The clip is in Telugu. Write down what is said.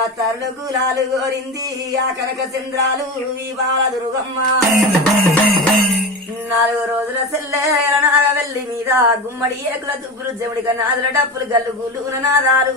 ఆ తరులు గులాలు కోరింది ఆ కనక చంద్రాలు ఈ బాల దుర్గమ్మ 4 రోజుల సెల్లెల నాగవెల్లి మీద గుమ్మడి ఏకుల దుబ్బులు జముడి కన్నాదుల డప్పులు గల్లు గులు నాదాలు